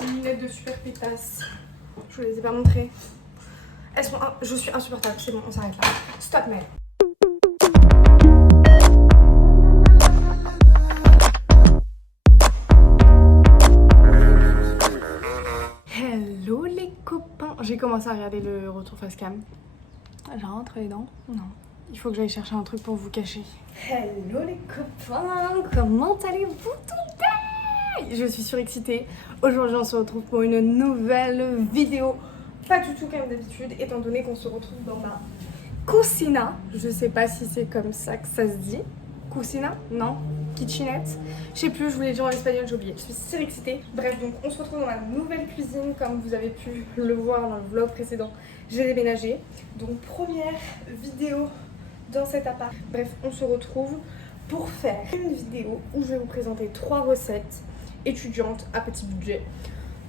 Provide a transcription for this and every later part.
mes lunettes de super pétasse. Je vous les ai pas montrées. Elles sont... Je suis insupportable. C'est bon, on s'arrête là. Stop, Mel. Hello les copains. J'ai commencé à regarder le retour face cam. J'ai rentré les dents. Non. Il faut que j'aille chercher un truc pour vous cacher. Hello les copains. Comment allez-vous today? Je suis surexcitée. Aujourd'hui on se retrouve pour une nouvelle vidéo. Pas du tout comme d'habitude, étant donné qu'on se retrouve dans ma cucina. Je sais pas si c'est comme ça que ça se dit. Cucina? Non. Kitchenette. Je sais plus, je voulais dire en espagnol, j'ai oublié. Je suis surexcitée. Bref, donc on se retrouve dans ma nouvelle cuisine, comme vous avez pu le voir dans le vlog précédent. J'ai déménagé. Donc première vidéo dans cet appart. Bref, on se retrouve pour faire une vidéo où je vais vous présenter 3 recettes étudiantes à petit budget.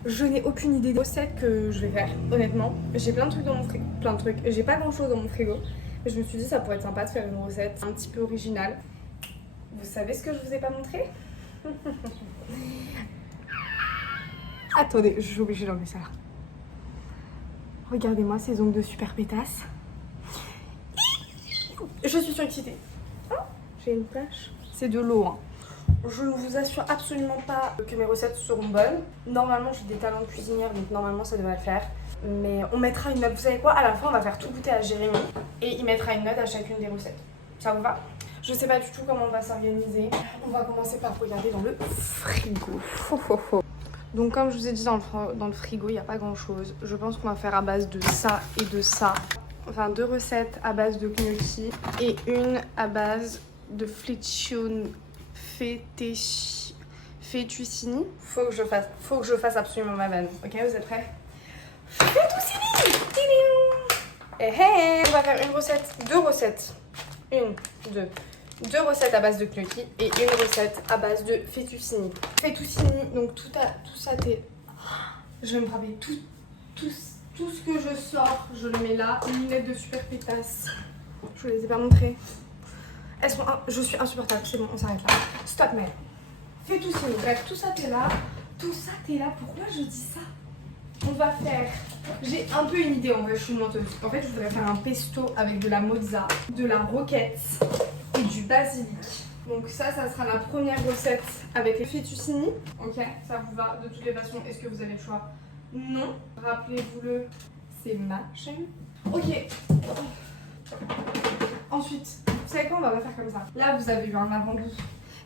Je n'ai aucune idée des recettes que je vais faire, honnêtement. J'ai plein de trucs dans mon frigo. Plein de trucs. J'ai pas grand chose dans mon frigo. Mais je me suis dit ça pourrait être sympa de faire une recette un petit peu originale. Vous savez ce que je vous ai pas montré? Attendez, je suis obligée d'enlever ça. Regardez-moi ces ongles de super pétasse. Je suis surexcitée. Oh, j'ai une tache. C'est de l'eau, hein. Je ne vous assure absolument pas que mes recettes seront bonnes. Normalement, j'ai des talents de cuisinière, donc normalement, ça devrait le faire. Mais on mettra une note. Vous savez quoi? À la fin, on va faire tout goûter à Jérémy. Et il mettra une note à chacune des recettes. Ça vous va? Je sais pas du tout comment on va s'organiser. On va commencer par regarder dans le frigo. Donc comme je vous ai dit, dans le frigo, il n'y a pas grand chose. Je pense qu'on va faire à base de ça et de ça. Enfin 2 recettes à base de gnocchi et une à base de fettuccini. Faut que je fasse absolument ma vanne. Ok, vous êtes prêts? Fettuccini! Et hey, on va faire une recette, 2 recettes. 2 recettes à base de gnocchi et une recette à base de fettuccini. Fettuccini, donc tout ça, je vais me frapper tout ce que je sors, je le mets là. Les lunettes de super pétasse. Je vous les ai pas montrées. Elles sont... Je suis insupportable, c'est bon, on s'arrête là. Stop, Mel. Fettuccini, bref, tout ça t'es là. Tout ça t'es là. Pourquoi je dis ça? On va faire... J'ai un peu une idée, en vrai, je suis une menteuse. En fait, je voudrais faire un pesto avec de la mozza, de la roquette et du basilic. Donc ça sera la première recette avec les fettuccini. Ok, ça vous va de toutes les façons. Est-ce que vous avez le choix? Non. Rappelez-vous-le, c'est ma chaîne. Ok. Ensuite, vous savez quoi? On va pas faire comme ça. Là, vous avez eu un avant-goût.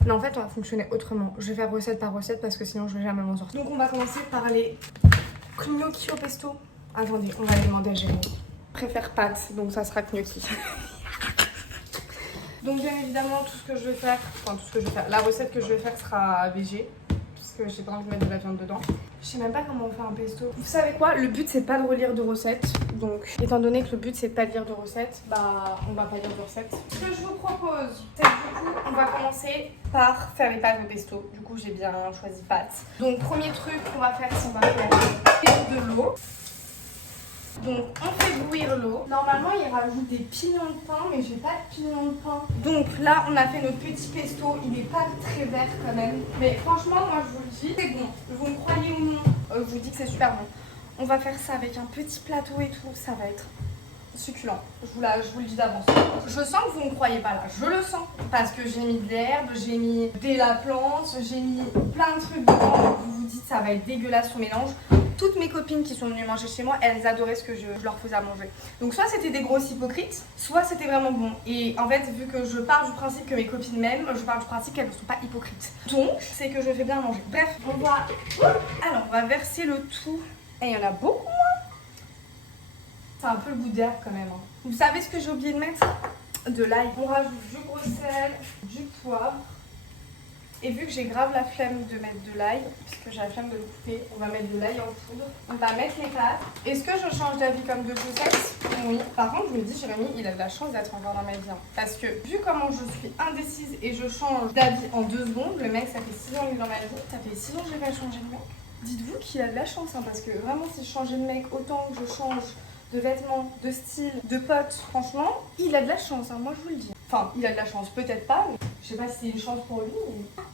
Mais en fait, on va fonctionner autrement. Je vais faire recette par recette parce que sinon, je vais jamais m'en sortir. Donc on va commencer par les gnocchi au pesto. Attendez, on va les demander à Jérémy. Préfère pâtes, donc ça sera gnocchi. Donc bien évidemment, la recette que je vais faire sera végé, puisque j'ai pas envie de mettre de la viande dedans. Je sais même pas comment on fait un pesto. Vous savez quoi? Le but c'est pas de relire de recettes. Donc étant donné que le but c'est de pas lire de recettes, bah on va pas lire de recettes. Ce que je vous propose, c'est que du coup on va commencer par faire les pâtes au pesto. Du coup j'ai bien choisi pâtes. Donc premier truc qu'on va faire, c'est qu'on va faire de l'eau. Donc on fait bouillir l'eau. Normalement il rajoute des pignons de pain, mais j'ai pas de pignons de pain. Donc là on a fait notre petit pesto. Il est pas très vert quand même, mais franchement moi je vous le dis, c'est bon. Vous me croyez ou non, je vous dis que c'est super bon. On va faire ça avec un petit plateau et tout, ça va être succulent. Je vous le dis d'avance. Je sens que vous ne me croyez pas là, je le sens. Parce que j'ai mis de l'herbe, j'ai mis de la plante, j'ai mis plein de trucs dedans. Vous vous dites ça va être dégueulasse ce mélange. Toutes mes copines qui sont venues manger chez moi, elles adoraient ce que je leur faisais à manger. Donc soit c'était des grosses hypocrites, soit c'était vraiment bon. Et en fait, vu que je pars du principe que mes copines m'aiment, je pars du principe qu'elles ne sont pas hypocrites. Donc, c'est que je fais bien manger. Bref, on va verser le tout. Et il y en a beaucoup moins. C'est un peu le goût d'herbe quand même. Hein. Vous savez ce que j'ai oublié de mettre? De l'ail. On rajoute du gros sel, du poivre. Et vu que j'ai grave la flemme de mettre de l'ail, puisque j'ai la flemme de le couper, on va mettre de l'ail en poudre. On va mettre les pâtes. Est-ce que je change d'avis comme de chaussettes? Oui. Par contre, je me dis, Jérémy, il a de la chance d'être encore dans ma vie. Hein. Parce que vu comment je suis indécise et je change d'avis en 2 secondes, le mec, ça fait 6 ans qu'il est dans ma vie. Ça fait 6 ans que j'ai pas changé de mec. Dites-vous qu'il a de la chance, hein, parce que vraiment, si je changeais de mec autant que je change de vêtements, de style, de potes, franchement, il a de la chance, hein, moi je vous le dis. Enfin, il a de la chance, peut-être pas, mais je Je sais pas si c'est une chance pour lui,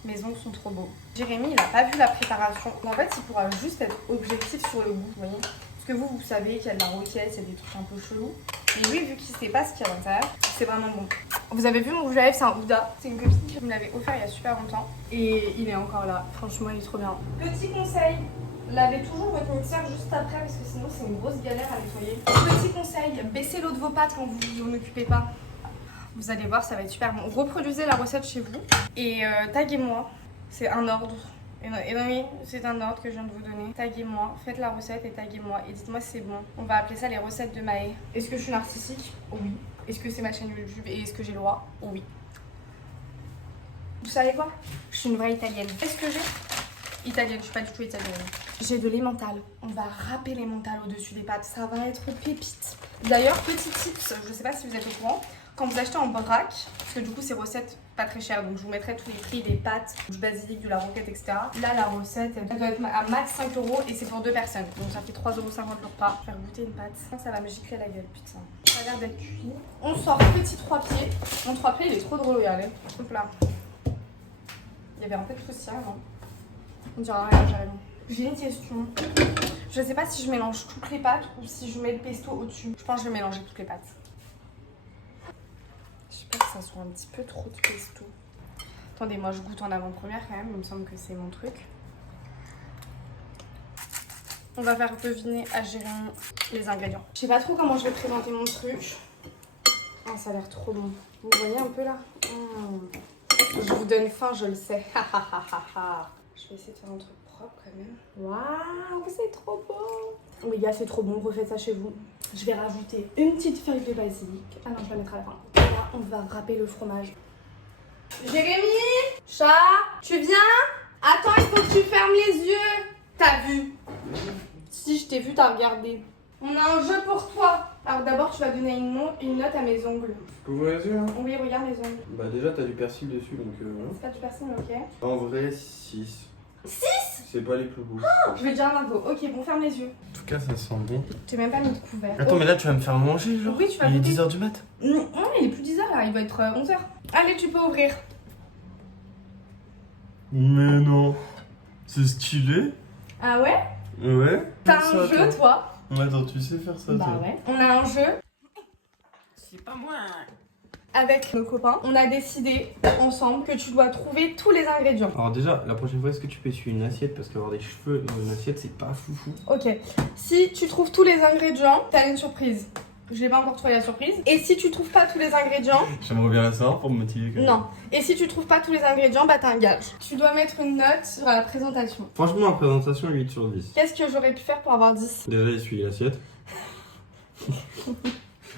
mais mes ongles sont trop beaux. Jérémy, il a pas vu la préparation. En fait, il pourra juste être objectif sur le goût, vous voyez. Parce que vous savez qu'il y a de la roquette, il y a des trucs un peu chelous. Et lui, vu qu'il sait pas ce qu'il y a à l'intérieur, c'est vraiment bon. Vous avez vu mon rouge à lèvres, c'est un Huda. C'est une copine qui me l'avait offert il y a super longtemps. Et il est encore là. Franchement, il est trop bien. Petit conseil, lavez toujours votre mixeur juste après parce que sinon c'est une grosse galère à nettoyer. Petit conseil, baissez l'eau de vos pâtes quand vous vous en occupez pas. Vous allez voir, ça va être super bon. Reproduisez la recette chez vous et taguez-moi. C'est un ordre. Et oui, c'est un ordre que je viens de vous donner. Taguez-moi, faites la recette et taguez-moi. Et dites-moi si c'est bon. On va appeler ça les recettes de Maë. Est-ce que je suis narcissique? Oui. Est-ce que c'est ma chaîne YouTube et est-ce que j'ai le droit? Oui. Vous savez quoi? Je suis une vraie italienne. Qu'est-ce que j'ai? Italienne, je suis pas du tout italienne. J'ai de l'emmental. On va râper l'emmental au-dessus des pâtes. Ça va être pépite. D'ailleurs, petit tips, je sais pas si vous êtes au courant. Quand vous achetez en vrac, parce que du coup c'est recette pas très chère, donc je vous mettrai tous les prix des pâtes, du basilic, de la roquette, etc. Là la recette, elle doit être à max 5 € et c'est pour 2 personnes. Donc ça fait 3,50 € le repas. Je vais goûter une pâte. Ça va me gicler la gueule, putain. Ça a l'air d'être cuit. On sort petit 3 pieds. Mon 3 pieds il est trop drôle, regardez. Hop là. Il y avait un peu de poussière, non? On dirait rien, Jérémy. J'ai une question. Je sais pas si je mélange toutes les pâtes ou si je mets le pesto au-dessus. Je pense que je vais mélanger toutes les pâtes. Je sais pas si ça soit un petit peu trop de pesto. Attendez, moi je goûte en avant-première quand même, il me semble que c'est mon truc. On va faire deviner à Jérémy les ingrédients. Je sais pas trop comment je vais présenter mon truc. Oh, ça a l'air trop bon. Vous voyez un peu là? Je vous donne faim, je le sais. Je vais essayer de faire un truc propre quand même. Waouh, c'est trop beau. Les gars, c'est trop bon, refaites ça chez vous. Je vais rajouter une petite feuille de basilic. Ah non, je la mettrai à la fin. Et là, on va râper le fromage. Jérémy, chat, tu viens? Attends, il faut que tu fermes les yeux. T'as vu? Si, je t'ai vu, t'as regardé. On a un jeu pour toi. Alors d'abord, tu vas donner une note à mes ongles. Je peux ouvrir les yeux, hein? Oui, regarde mes ongles. Bah déjà, t'as du persil dessus, donc... C'est pas du persil, mais ok. En vrai, 6. 6? C'est pas les plus beaux. Je vais dire à Margot. Ok, bon, ferme les yeux. En tout cas, ça sent bon. J'ai même pas mis de couvert. Attends, mais là, tu vas me faire manger, genre? Oui, tu vas Il est goûter. 10h du mat? Non, il est plus 10h là, il va être 11h. Allez, tu peux ouvrir. Mais non. C'est stylé. Ah ouais? Ouais. T'as Ça, un jeu, toi? Attends, tu sais faire ça, Bah toi? ouais. On a un jeu C'est pas moi. avec nos copains. On a décidé ensemble que tu dois trouver tous les ingrédients. Alors déjà, la prochaine fois, est-ce que tu peux essuyer une assiette? Parce qu'avoir des cheveux dans une assiette, c'est pas foufou. Ok. Si tu trouves tous les ingrédients, t'as une surprise. Je n'ai pas encore trouvé la surprise. Et si tu trouves pas tous les ingrédients... J'aimerais bien la savoir pour me motiver quand même. Non. Et si tu trouves pas tous les ingrédients, bah t'as un gage. Tu dois mettre une note sur la présentation. Franchement, la présentation, 8 sur 10. Qu'est-ce que j'aurais pu faire pour avoir 10? Déjà, essuyer l'assiette.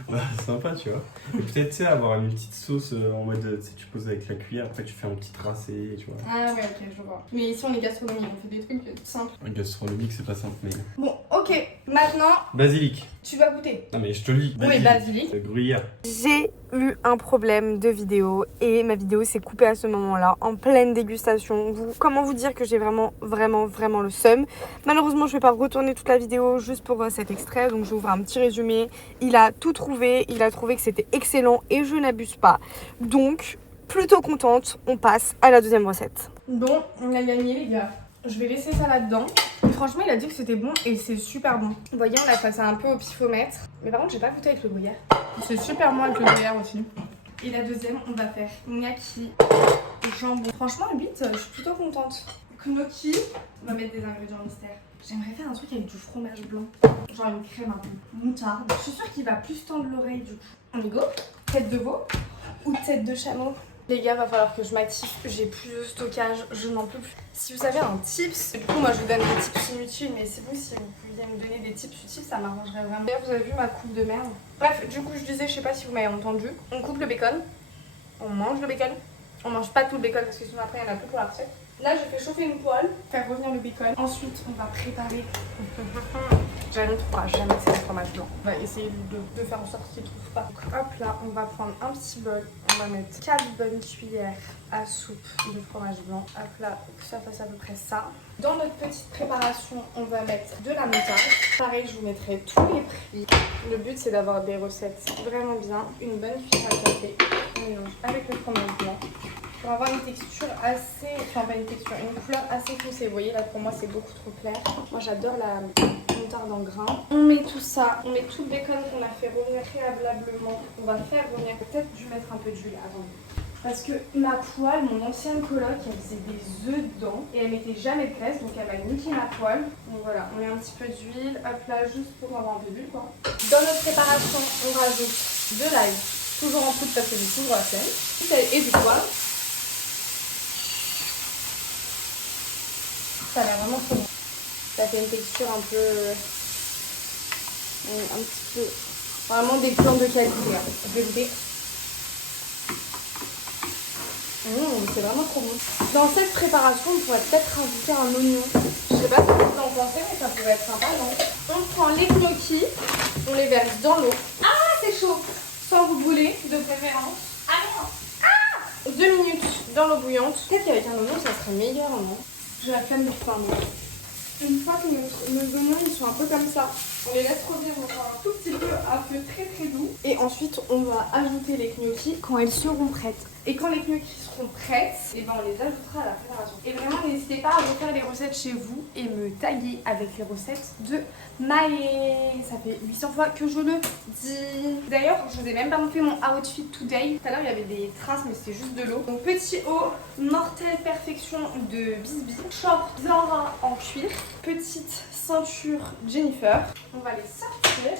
Bah, sympa, tu vois. Et peut-être, tu sais, avoir une petite sauce en mode, tu sais, tu poses avec la cuillère, après tu fais un petit tracé, tu vois. Ah ouais, ok, je vois. Mais ici on est gastronomie, on fait des trucs simples. Gastronomique, c'est pas simple, mais... Bon, ok. Maintenant, Basilic. tu vas goûter. Non, mais je te le dis. Oui, basilic. Gruyère. J'ai eu un problème de vidéo et ma vidéo s'est coupée à ce moment-là en pleine dégustation. Comment vous dire que j'ai vraiment le seum. Malheureusement je vais pas retourner toute la vidéo juste pour cet extrait, donc je vais ouvrir un petit résumé. Il a tout trouvé, il a trouvé que c'était excellent et je n'abuse pas. Donc plutôt contente, on passe à la deuxième recette. Bon, on a gagné les gars. Je vais laisser ça là-dedans. Et franchement, il a dit que c'était bon et c'est super bon. Vous voyez, on l'a passé un peu au pifomètre. Mais par contre, j'ai pas goûté avec le gruyère. C'est super bon avec le gruyère aussi. Et la deuxième, on va faire gnocchi jambon. Franchement, le bite, je suis plutôt contente. Gnocchi, on va mettre des ingrédients mystères. J'aimerais faire un truc avec du fromage blanc. Genre une crème un peu moutarde. Je suis sûre qu'il va plus tendre l'oreille du coup. On y go. Tête de veau ou tête de chameau? Les gars, va falloir que je m'active, j'ai plus de stockage, je n'en peux plus. Si vous avez un tips, du coup moi je vous donne des tips inutiles, mais c'est vous si vous pouviez me donner des tips utiles, ça m'arrangerait vraiment. D'ailleurs vous avez vu ma coupe de merde. Bref, du coup je disais, je sais pas si vous m'avez entendu, on coupe le bacon, on mange le bacon, on mange pas tout le bacon parce que sinon après il y en a plus pour la recette. Là je fais chauffer une poêle, faire revenir le bacon, ensuite on va préparer. J'allais ne trouvera jamais que c'est du fromage blanc. On va essayer de faire en sorte qu'il ne trouve pas. Donc, hop là, on va prendre un petit bol. On va mettre 4 bonnes cuillères à soupe de fromage blanc. Hop là, ça fasse à peu près ça. Dans notre petite préparation, on va mettre de la moutarde. Pareil, je vous mettrai tous les prix. Le but, c'est d'avoir des recettes vraiment bien. Une bonne cuillère à café. On mélange avec le fromage blanc. pour avoir une texture assez, enfin pas une texture, une couleur assez foncée. Vous voyez là pour moi c'est beaucoup trop clair. Moi j'adore la moutarde en grain. On met tout ça, on met tout le bacon qu'on a fait revenir préalablement. On va faire revenir, peut-être dû mettre un peu d'huile avant. Parce que ma poêle, mon ancienne coloc, elle faisait des œufs dedans et elle mettait jamais de graisse, donc elle m'a niqué ma poêle. Donc voilà, on met un petit peu d'huile, hop là, juste pour avoir un peu d'huile quoi. Dans notre préparation, on rajoute de l'ail, toujours en poudre parce que du poivre à sel, et du poivre. Ça a l'air vraiment trop bon. Ça fait une texture un petit peu, vraiment des plantes de qualité. Hein. Je vais goûter. C'est vraiment trop bon. Dans cette préparation, on pourrait peut-être rajouter un oignon. Je sais pas ce que vous en pensez, mais ça pourrait être sympa, non? On prend les gnocchis, on les verse dans l'eau. Ah, c'est chaud! Sans vous brûler, de préférence. Ah 2 minutes dans l'eau bouillante. Peut-être qu'avec un oignon, ça serait meilleur, non? J'ai la flemme de faim. Une fois que nos oignons ils sont un peu comme ça, on les laisse revenir encore un tout petit peu à feu très très doux. Et ensuite, on va ajouter les gnocchis quand elles seront prêtes. Et quand les gnocchis seront prêtes, et ben on les ajoutera à la préparation. Et vraiment, n'hésitez pas à refaire les recettes chez vous et me taguer avec les recettes de Maë. Ça fait 800 fois que je le dis. D'ailleurs, je vous ai même pas montré mon outfit today. Tout à l'heure, il y avait des traces, mais c'était juste de l'eau. Donc, petit haut, mortelle perfection de Bisbee. Short Zara en cuir. Petite ceinture Jennifer. On va les sortir.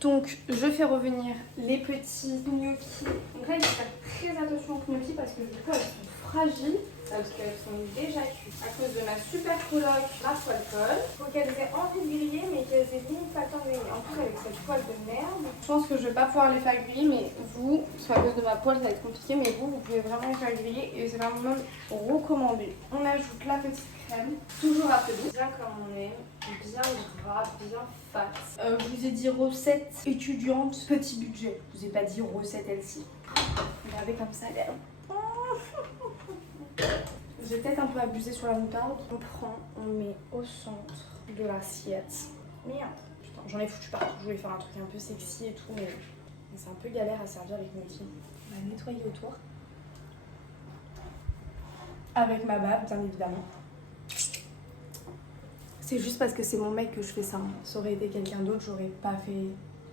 Donc je fais revenir les petits gnocchis. Donc là il faut faire très attention aux gnocchis parce que du coup elles sont fragiles. Parce qu'elles sont déjà cuites. À cause de ma super coloc, ma poêle colle. Faut qu'elles aient envie de griller mais qu'elles aient limite pas le temps de griller. En plus avec cette poêle de merde, je pense que je vais pas pouvoir les faire griller. Mais vous, soit à cause de ma poêle ça va être compliqué. Mais vous pouvez vraiment les faire griller et c'est vraiment même recommandé. On ajoute la petite crème, toujours à peu doux. Bien comme on aime, bien gras, bien fat. Je vous ai dit recette étudiante, petit budget. Je vous ai pas dit recette LC. Regardez comme ça, elle est... J'ai peut-être un peu abusé sur la moutarde. On prend, on met au centre de l'assiette. Merde, putain, j'en ai foutu partout. Je voulais faire un truc un peu sexy et tout, mais c'est un peu galère à servir avec gnocchi. On va nettoyer autour. Avec ma bave, bien évidemment. C'est juste parce que c'est mon mec que je fais ça. Ça aurait été quelqu'un d'autre, j'aurais pas fait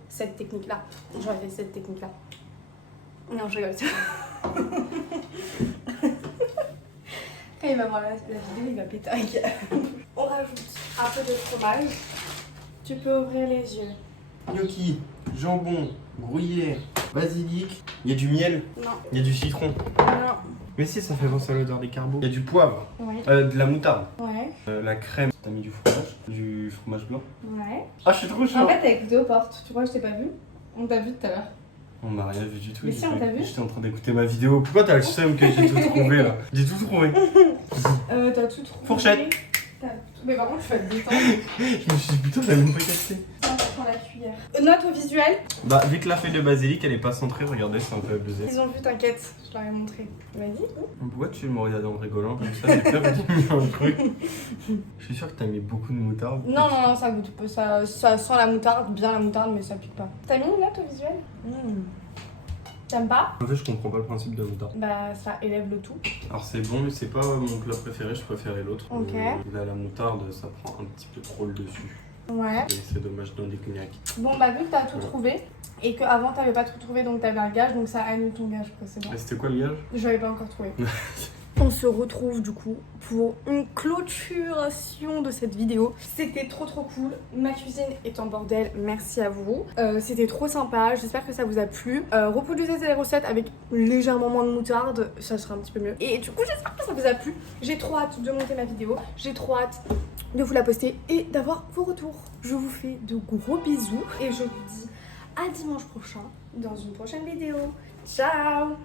cette technique-là. J'aurais fait cette technique-là. Non, je rigole. Quand il va voir la vidéo, il va péter un câble. On rajoute un peu de fromage. Tu peux ouvrir les yeux. Gnocchi, jambon, gruyère, basilic. Il y a du miel. Non. Il y a du citron. Non. Mais si, ça fait penser à l'odeur des carbos. Il y a du poivre. Ouais. De la moutarde. Ouais. La crème. T'as mis du fromage blanc. Ouais. Ah, je suis trop chaud. En fait, t'as écouté aux portes. Tu crois que je t'ai pas vu? On t'a vu tout à l'heure. On m'a rien vu du tout. Mais si, on t'a vu. J'étais en train d'écouter ma vidéo. Pourquoi t'as le seum que j'ai tout trouvé là? J'ai tout trouvé. T'as tout trouvé. Fourchette. Mais par contre, je vais te détendre. Je me suis dit, putain, t'as même pas capté. Tiens, je prends la cuillère. Note au visuel. Bah, vu que la feuille de basilic elle est pas centrée, regardez, c'est un peu abusé. Ils ont vu, t'inquiète, je leur ai montré. Vas-y. Pourquoi tu me regardes en rigolant comme ça? J'ai peur que tu mis un truc. Je suis sûr que t'as mis beaucoup de moutarde. Non, non, non, ça goûte pas. Ça sent la moutarde, bien la moutarde, mais ça pique pas. T'as mis une note au visuel? T'aimes pas? En fait, je comprends pas le principe de moutarde. Bah, ça élève le tout. Alors, c'est bon, mais c'est pas mon plat préféré, je préférais l'autre. Ok. Là, la moutarde, ça prend un petit peu trop le dessus. Ouais. Et c'est dommage dans les cognacs. Bon, bah, vu que t'as tout Voilà. trouvé, et qu'avant t'avais pas tout trouvé, donc t'avais un gage, donc ça annule ton gage précédent. Et c'était quoi le gage? Je l'avais pas encore trouvé. On se retrouve du coup pour une clôturation de cette vidéo. C'était trop cool. Ma cuisine est en bordel, merci à vous. C'était trop sympa, j'espère que ça vous a plu. Reproduisez les recettes avec légèrement moins de moutarde, ça sera un petit peu mieux. Et du coup j'espère que ça vous a plu. J'ai trop hâte de monter ma vidéo, j'ai trop hâte de vous la poster et d'avoir vos retours. Je vous fais de gros bisous et je vous dis à dimanche prochain dans une prochaine vidéo. Ciao!